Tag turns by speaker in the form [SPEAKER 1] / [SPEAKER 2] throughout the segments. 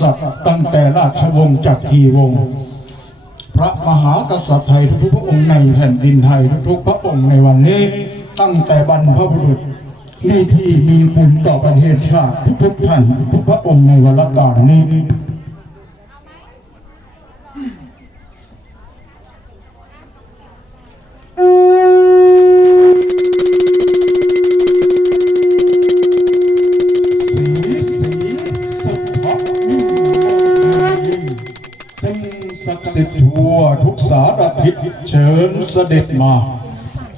[SPEAKER 1] ษัตริย์ ตั้งแต่ราชวงศ์จักรีวงศ์พระมหากษัตริย์ไทยทุกๆพระองค์ในแผ่นดินไทยทุกๆพระองค์ในวันนี้ ตั้งแต่บรรพบุรุษนี่ที่มีคุณต่อประเทศชาติทุกๆท่านทุกพระองค์ในวรกาลนี้ มา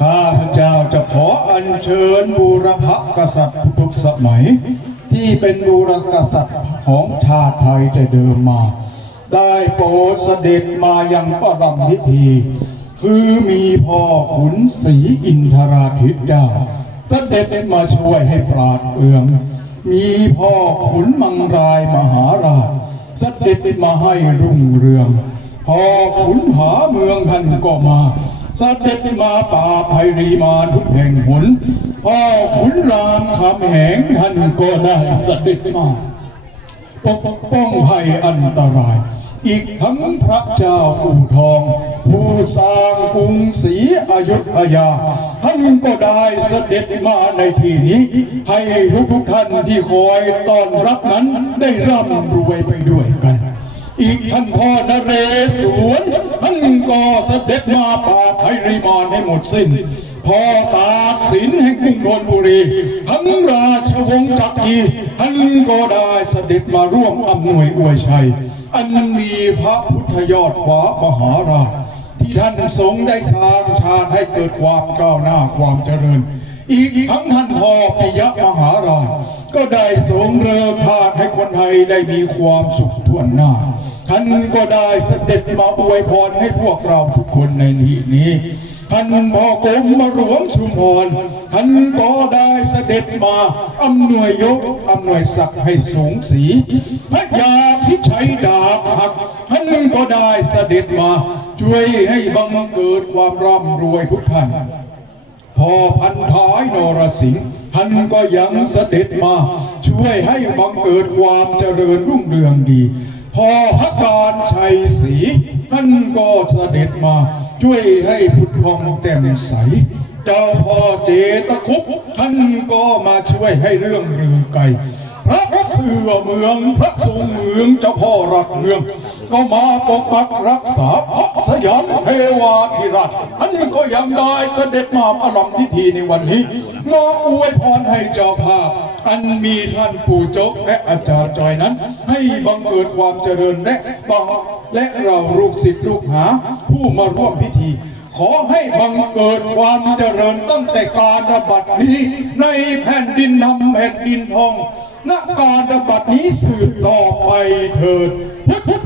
[SPEAKER 1] ข้าพเจ้าจะขออัญเชิญบูรพกษัตริย์ทุกสมัย ที่เป็นบูรกษัตริย์ของชาติไทยแต่เดิมมา ได้โปรดเสด็จมายังประรำพิธี คือมีพ่อขุนศรีอินทราธิเจ้าเสด็จมาช่วยให้ปราดเปรือง มีพ่อขุนมังรายมหาราชเสด็จมาให้รุ่งเรืองพ่อขุนหาเมืองท่านก็มา สเด็จมาป่าไพรีมาทุกแห่งหนพ่อขุนรามคำแหงท่านก็ได้เสด็จมาปกป้องภัยอันตราย อีกทั้งพระเจ้าอู่ทอง ผู้สร้างกรุงศรีอยุธยา ท่านก็ได้เสด็จมาในที่นี้ ให้ทุกทุกท่านที่คอยต้อนรับนั้นได้ร่ำรวยไปด้วยกัน อีกท่านพ่อนเรศวร ท่านก็เสด็จมาป่าไพริมานให้หมดสิ้นพ่อตากสินแห่งกรุงธนบุรีทั้งราชวงศ์จักรีท่านก็ได้เสด็จมาร่วมอำนวยอวยชัย อันมีพระพุทธยอดฟ้ามหาราช ที่ท่านทรงได้สร้างชาติให้เกิดความก้าวหน้าความเจริญ อีกทั้งท่านพ่อปิยมหาราช ก็ได้ทรงเรือคาดให้คนไทยได้มีความสุขทั่วหน้า ท่านก็ได้เสด็จมาอวยพรให้พวกเราทุกคนในที่นี้ ท่านพ่อกรมหลวงชุมพร ท่านก็ได้เสด็จมาอำนวยยกอำนวยศักดิ์ให้สูงสี พระยาพิชัยดาบหัก ท่านก็ได้เสด็จมา ช่วยให้บังเกิดความร่ำรวยทุกท่าน พอพันท้ายนรสิงห์ท่านก็ยังเสด็จมา ช่วยให้บังเกิดความเจริญรุ่งเรืองดี พอพระการชัยศรีท่านก็เสด็จมา ช่วยให้พุทธองแจ่มใส เจ้าพ่อเจตคุปท่านก็มาช่วยให้เรื่องรือไกลพระเสือเมืองพระทรงเมืองเจ้าพ่อรักเมือง ก็มาปกปักรักษาพระสยามเทวาธิราชอันนี้ก็ยังได้เสด็จมาประลำพิธีในวันนี้มาอวยพรให้เจ้าภาพอันมีท่านปู่จกและอาจารย์จอยนั้น ให้บังเกิดความเจริญและบังและเราลูกศิษย์ลูกหา ผู้มาร่วมพิธี ขอให้บังเกิดความเจริญตั้งแต่การระบาดนี้ ในแผ่นดินทำแผ่นดินทองณการระบาดนี้สืบต่อไปเถิดพุทธ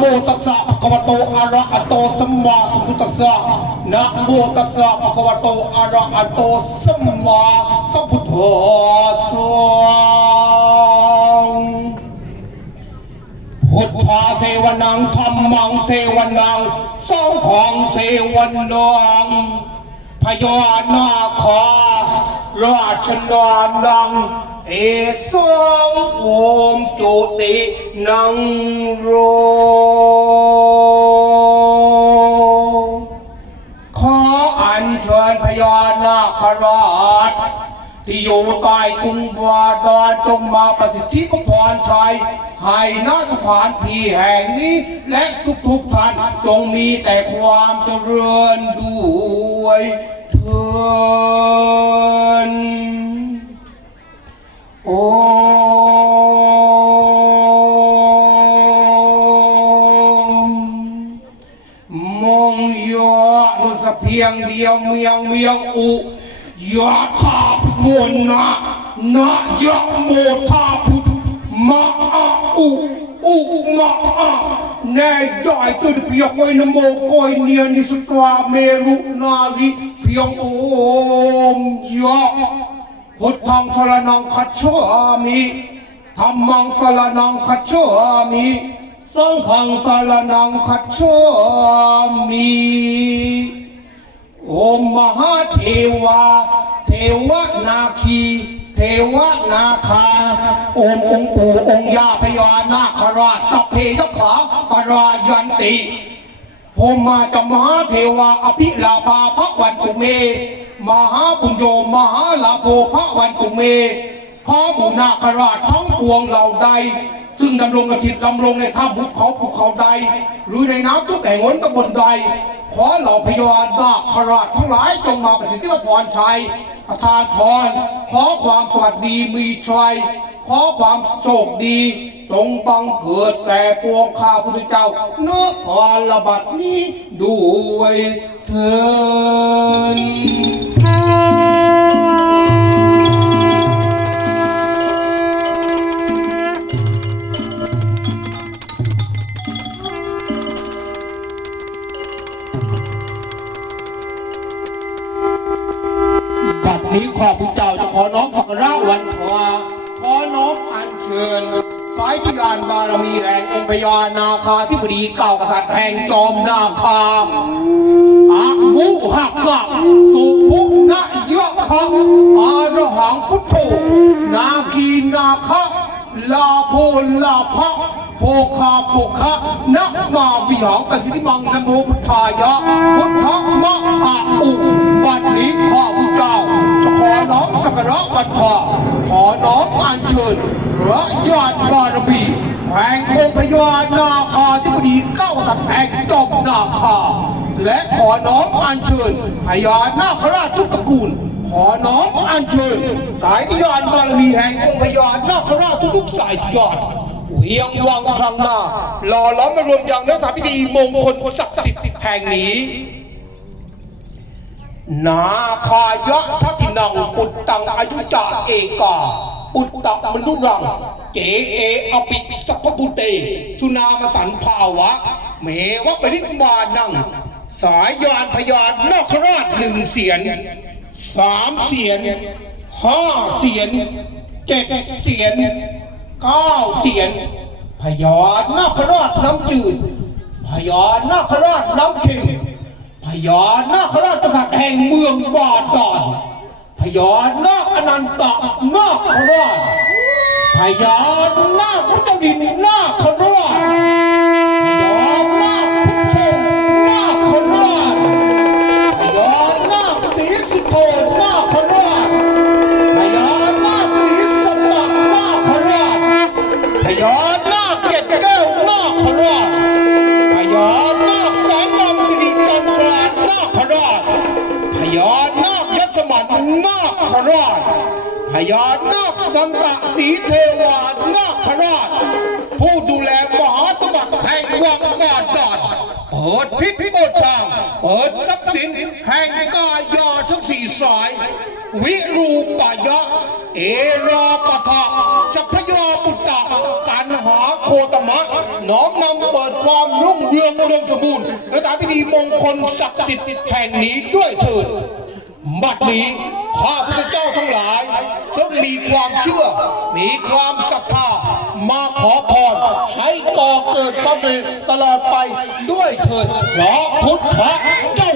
[SPEAKER 2] โมตัสสะภะคะวะโตอะระหะโตสัมมาสัมพุทธัสสะนะโมตัสสะภะคะวะโตอะระหะโตสัมมาสัมพุทธัสสะพุทธาเสวนังธรรมังเสวนังสองของเสวนังพยานาคาราชนานัง เอสองโอมจุตินังโร ขออัญเชิญพญานาคราชที่อยู่ใต้กรุงบาดาลจงมาประสิทธิพรชัยให้ณสถานที่แห่งนี้ และทุกๆท่านจงมีแต่ความเจริญด้วยเถินโอ้มงยอนุสเพียงเดี ôm mong yo nó sẽ phiền điều miệng miệng u yo thọ buồn nó nó yo mô thọ phụt mọ ọ u u mọ ọ nè giỏi tôi được việc coi nó mô coi niên đi xuất qua mê lụ nó đi việc ôm yo พุทธังสรนังคัจฉามิธรรมังสรนังคัจฉามิสังฆังสรนังคัจฉามิโอมมหาเทวา เทวนาคี เทวนาคาโอมองค์ปู่องค์ย่าพญานาคราชสัพเพยขาปรายันติ พมมาจมหาเทวาอภิลาภาพระวันตุเม มหาปุญโยมหาลาโภพระวันตุเมขอบุนาคราชทั้งปวงเหล่าใด ซึ่งดำรงกฐิตดำรงในถ้ำภูเขาภูเขาใด หรือในน้ำทุกแห่งหนตำบลใด ขอเหล่าพญานาคราชทั้งหลายจงมาประสิทธิพรชัยประทานพรขอความสวัสดีมีชัย ขอความโชคดี จงบังเกิดแต่ปวงข้าพุทธเจ้าเนื้อพระบัดนี้ด้วยเถิด โภคะนะมาวิหังปสิทธิมังนะโมพุทธายะพุทธมะอะอุบัดนี้ข้าพุทธเจ้าขอน้อมสักการะวันทาขอน้อมอัญเชิญพระญาติบารมีแห่งองค์พญานาคาธิบดีเก้าสัตว์แห่งจอมนาคา และขอน้อมอัญเชิญพญานาคราชทุกตระกูลขอน้อมอัญเชิญสายนิยานบารมีแห่งองค์พญานาคราชทุกๆสายยอด เวียงวังครั้งหน้ารอล้อมมารวมอย่างนักสถาพิธีมงคลศักดิ์สิทธิ์แห่งนี้นาคายะทักินังอุตตังอายุจาเอกาอุตตะมนุรังเจเออปิสัพพบุเต สุนามสันภาวะ เมวะปริมานัง สายยานพยานนาคราชหนึ่งเสียนสามเสียนห้าเสียนเจ็ดเสียนเก้าเสียน พยอนนอกครอดน้ำจืดพยอนนอกครอดน้ำเค็มพยอนนอกครอดตะขัดแห่งเมืองบอดดอนพยอนนอกอนันตะนอกครอดพยอนนอกพุะเดินนอก นาคราชพญานาคแสนนำสิริจันทราชนาคราชพญานาคยศมันนาคราชพญานาคสังกะสีเทวานาคราชผู้ดูแลมหาสมบัติแห่งวังบาดาลเปิดพิษเปิดทางเปิดทรัพย์สินแห่งกายาทั้งสี่สาย วิรูปายะ เอราปะทะ น้อมนำเปิดความรุ่งเรืองอุดมสมบูรณ์และตามพิธีมงคลศักดิ์สิทธิ์แห่งนี้ด้วยเถิดบัดนี้ข้าพุทธเจ้าทั้งหลาย ซึ่งมีความเชื่อ มีความศรัทธา มาขอพรให้ก่อเกิดความเป็นตลอดไปด้วยเถิดข
[SPEAKER 3] อ
[SPEAKER 2] พุทธเจ้า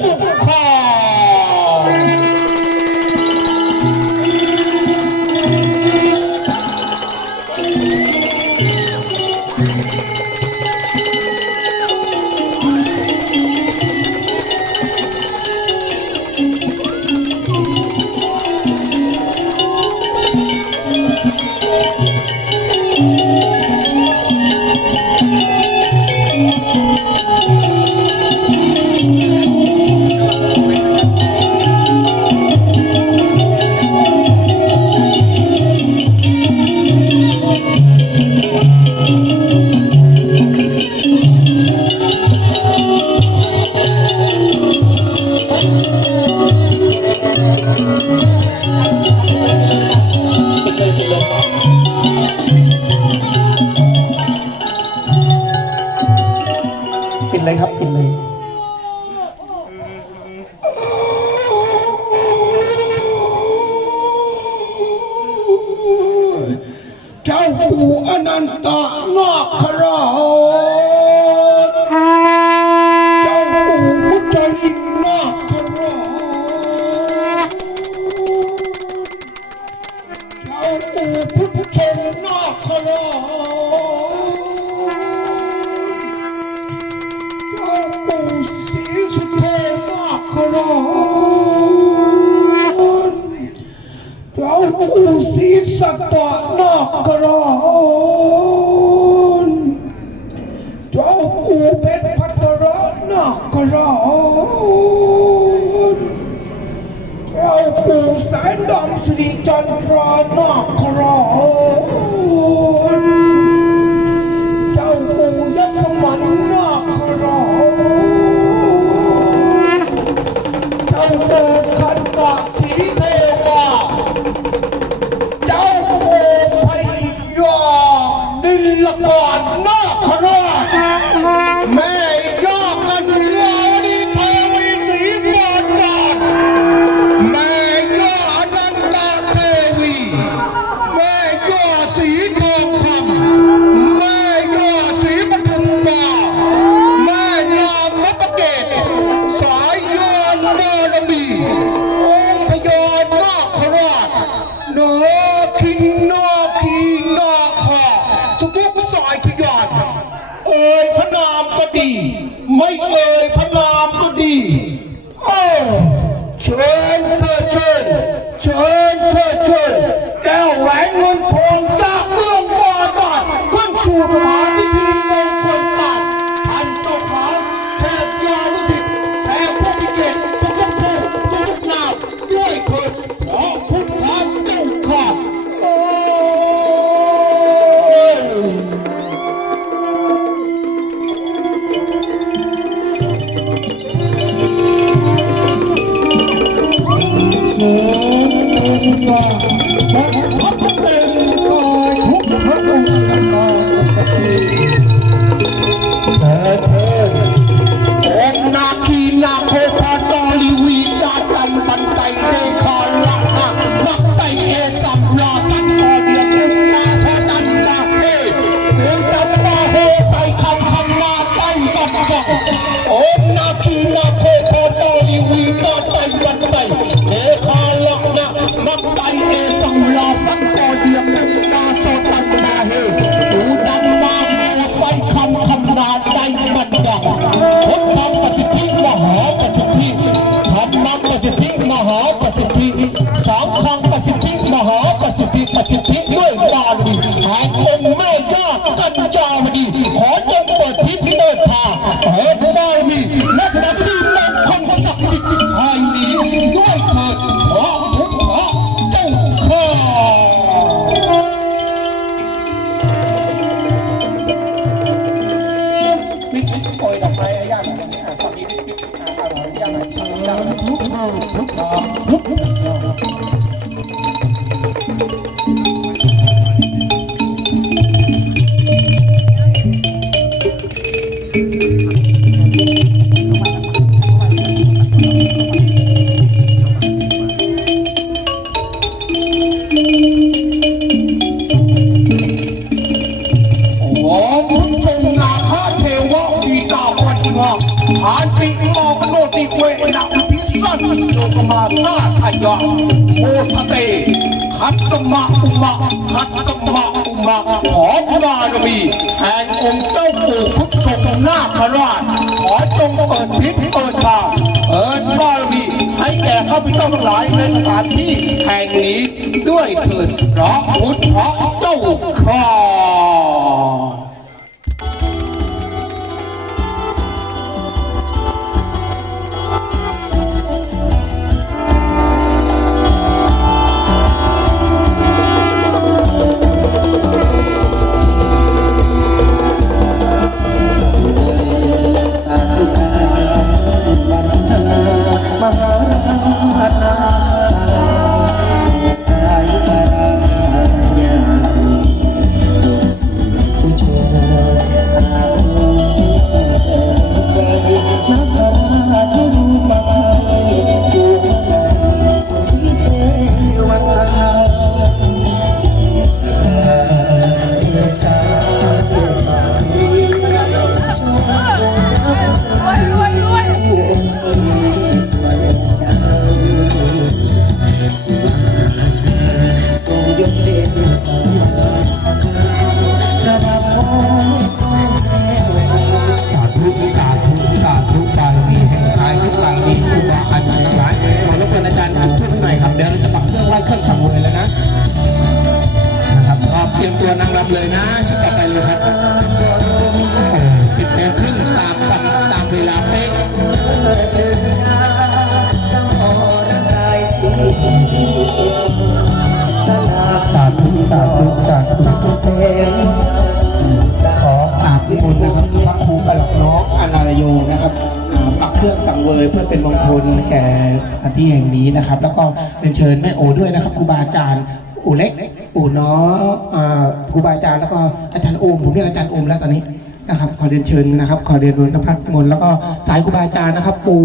[SPEAKER 2] Mike, Mike, Mike, Mike, Mike, মুখ ด้วย เวยเพื่อเป็นมงคลแก่สถานที่แห่งนี้นะครับ แล้วก็เรียนเชิญแม่โอด้วยนะครับครูบาอาจารย์อูเล็กอูน้อครูบาอาจารย์แล้วก็อาจารย์โอมผมเรียกอาจารย์โอมแล้วตอนนี้นะครับขอเรียนเชิญนะครับขอเรียนรุนพัฒน์มนแล้วก็สายครูบาอาจารย์นะครับ ปู่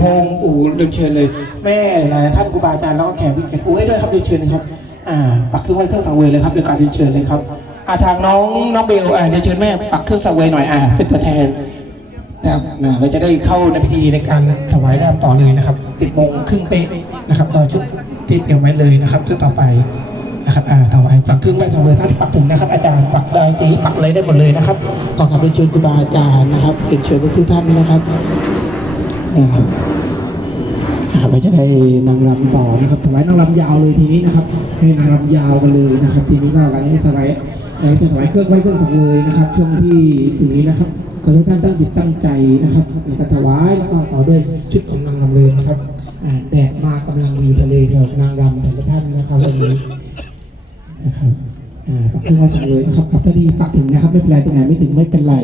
[SPEAKER 2] พงษ์อูเรียนเชิญเลย แม่หลายท่านครูบาอาจารย์แล้วก็แขกวิเศษอูให้ด้วยครับเรียนเชิญนะครับอ่าปักเครื่องไว้เครื่องสังเวยเลยครับเดี๋ยวการเรียนเชิญเลยครับอาทางน้องน้องเบลอ่าเรียนเชิญแม่ปักเครื่องสังเวยหน่อยอ่าเป็นตัวแทน นะครับเราจะได้เข้าในพิธีในการถวายน้ำต่อเลยนะครับ10โมงครึ่งเป๊ะนะครับต่อชุดที่เตรียมไว้เลยนะครับชุดต่อไปนะครับอ่าถวายปักครึ่งไว้ทำเลยท่านปักถึงนะครับ อาจารย์ปักได้สีปักอะไรได้หมดเลยนะครับขอกราบเรียนเชิญครูบาอาจารย์นะครับเรียนเชิญทุกท่านนะครับนะครับเราจะได้นางรำต่อนะครับถวายนางรำยาวเลยทีนี้นะครับให้นางรำยาวกันเลยนะครับ ทีนี้ก็หลังจากถวายหลังจากถวายเครื่องไว้เครื่องสังเลยนะครับช่วงที่ถึงนี้นะครับ ขอให้ท่านตั้งจิตตั้งใจนะครับในการถวายแล้วก็ต่อด้วยชุดของนางรำเลยนะครับแดดมากำลังดีทะเลสำหรับนางรำแต่ละท่านนะครับวันนี้นะครับปักขึ้นมาจังเลยนะครับปักพอดีปักถึงนะครับไม่เป็นไรตรงไหนไม่ถึงไม่เป็นไร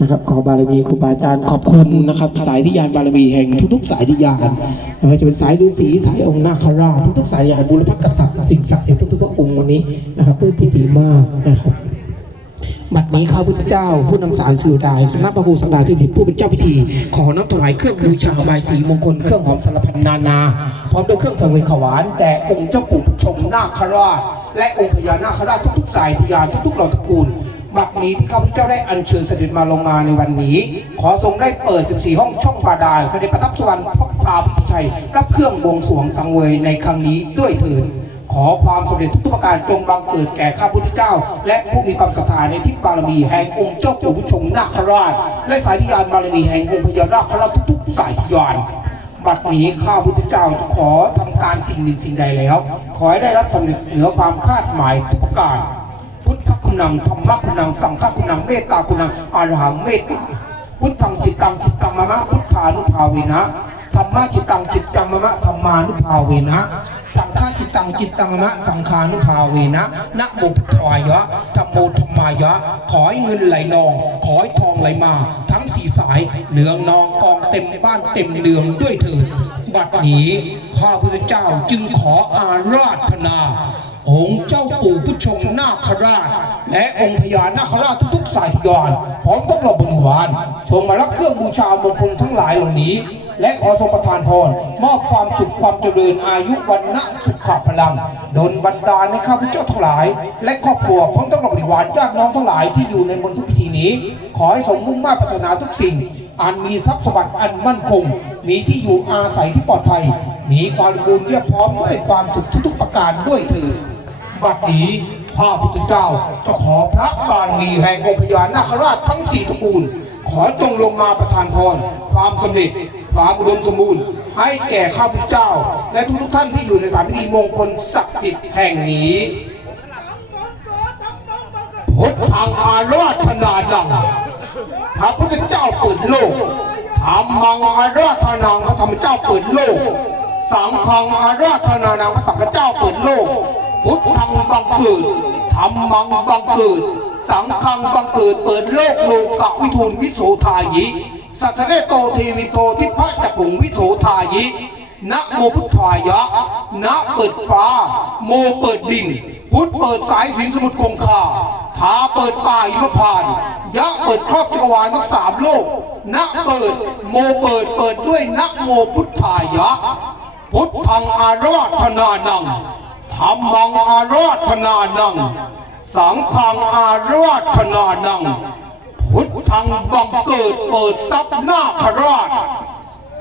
[SPEAKER 2] นะครับขอบารมีครูบาอาจารย์ขอบคุณนะครับ สายที่ยานบารมีแห่งทุกๆ สายที่ยานไม่ว่าจะเป็นสายฤาษีสายองค์นาคราชทุกๆสายยานบุรพกษัตริย์สิ่งศักดิ์สิทธิ์ทุกๆพระองค์วันนี้นะครับเพื่อพิธีมากนะครับ บัดนี้ข้าพุทธเจ้า ผู้นำสารสื่อดายคณะพระครูสังฆาธิบดีผู้เป็นเจ้าพิธี ขอน้อมถวายเครื่องบูชาบายสีมงคลเครื่องหอมสารพันนานา พร้อมด้วยเครื่องสังเวยขวานแด่องค์เจ้าปู่ชมนาคราช และองค์พญานาคราชทุกๆสายทยานทุกๆเหล่าตระกูลบัดนี้ที่ข้าพุทธเจ้าได้อัญเชิญเสด็จมาลงมาในวันนี้ ขอทรงได้เปิด 14 ห้องช่องบาดาลเสด็จประทับสวรรค์พระพาพิธิชัย รับเครื่องบวงสรวงสังเวยในครั้งนี้ด้วยเถิด ขอความสำเร็จทุกประการจงบังเกิดแก่ข้าพุทธเจ้า และผู้มีความศรัทธาในทิศบารมีแห่งองค์เจ้าปู่ผู้ชงนาคราช และสายทยานบารมีแห่งองค์พญานาคราชทุกๆ สายทยานบัดนี้ข้าพุทธเจ้าจะขอทำการสิ่งหนึ่งสิ่งใดแล้ว ขอให้ได้รับสำเร็จเหนือความคาดหมายทุกประการ พุทธคุณังธรรมคุณังสังฆคุณังเมตตาคุณังอรหังเมตตาพุทธังจิตตังจิตตังมะมะพุทธานุภาเวนะธรรมะจิตตังจิตตังมะมะธรรมานุภาเวนะ สังฆาจิตตังจิตตังมะสังฆานุภาเวนะนะโมพุทธายะธรรมโมธรรมายะ ขอให้เงินไหลนอง ขอให้ทองไหลมา ทั้งสี่สายเหนืองนองกองเต็มบ้านเต็มเรืองด้วยเถิดบัดนี้ข้าพุทธเจ้าจึงขออาราธนาองค์เจ้าปู่ผู้ชงนาคราช และองค์พญานาคราชทุกๆสายทยานพร้อมทั้งเหล่าบริวารทรงมารับเครื่องบูชามงคลทั้งหลายเหล่านี้ และขอทรงประทานพร มอบความสุขความเจริญอายุวันนะสุขพลังดลบันดาลในข้าพเจ้าทั้งหลาย และครอบครัวพร้อมทั้งเหล่าบริวารญาติน้องทั้งหลายที่อยู่ในมณฑลพิธีนี้ ขอให้สมมุ่งมา่ปรารถนาทุกสิ่งอันมีทรัพย์สมบัติอันมั่นคง มีที่อยู่อาศัยที่ปลอดภัย มีความบุญเรียบพร้อมด้วยความสุขทุกๆประการด้วยเถิดบัดนี้ข้าพุทธเจ้าจะขอพระบารมีแห่งองค์พญานาคราชทั้งสี่ตระกูล ขอจงลงมาประทานพรความสำเร็จความอุดมสมบูรณ์ให้แก่ข้าพเจ้า และทุกท่านที่อยู่ในสถานพิธีมงคลศักดิ์สิทธิ์แห่งนี้พุทธังอาราธนาดังพระพุทธเจ้าเปิดโลกธรรมังอาราธนางพระธรรมเจ้าเปิดโลก สังฆังอาราธนานางพระสังฆเจ้าเปิดโลก พุทธังบังเกิดธรรมังบังเกิด สังฆังบังเกิดเปิดโลกโลกะวิทูลวิโสทายิสัสเนโตเทวิโตทิพะจักุงวิโสทายินะโมพุทธายะนะเปิดฟ้า โมเปิดดิน พุทธเปิดสายสินสมุทรคงคาทาเปิดป่าหิมพานยะเปิดครอบจักรวาลทั้งสามโลกนะเปิด โมเปิดเปิดด้วยนะโมพุทธายะ พุทธังอาราธนานังธรรมังอาราธนานัง สังฆังอาราธนานัง พุทธังบังเกิดเปิดทรัพย์นาคราช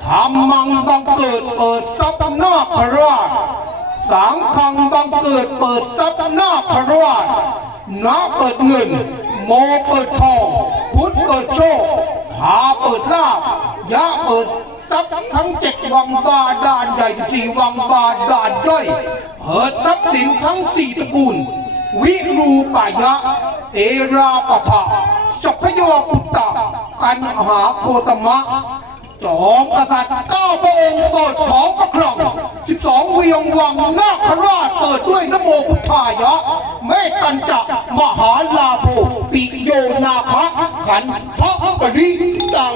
[SPEAKER 2] ธรรมังบังเกิดเปิดทรัพย์นาคราช สังฆังบังเกิดเปิดทรัพย์นาคราชนะเปิดเงิน โมเปิดทอง พุทธเปิดโชคทาเปิดลาบยะเปิดทรัพย์ทั้งเจ็ดวังบาดาลใหญ่สี่วังบาดาลย่อยเปิดทรัพย์สินทั้งสี่ตระกูล วิรูปายะ เอราปะทะสัพพโยปุตตะ กันหาโคตมะ จอมกษัตริย์เก้าพระองค์เปิดของพระครองสิบสองเวียงวังนาคราชเปิดด้วยนโมพุทธายะ เมตตัญจะมหาลาโภปิโยนาคะขันทะปริตัง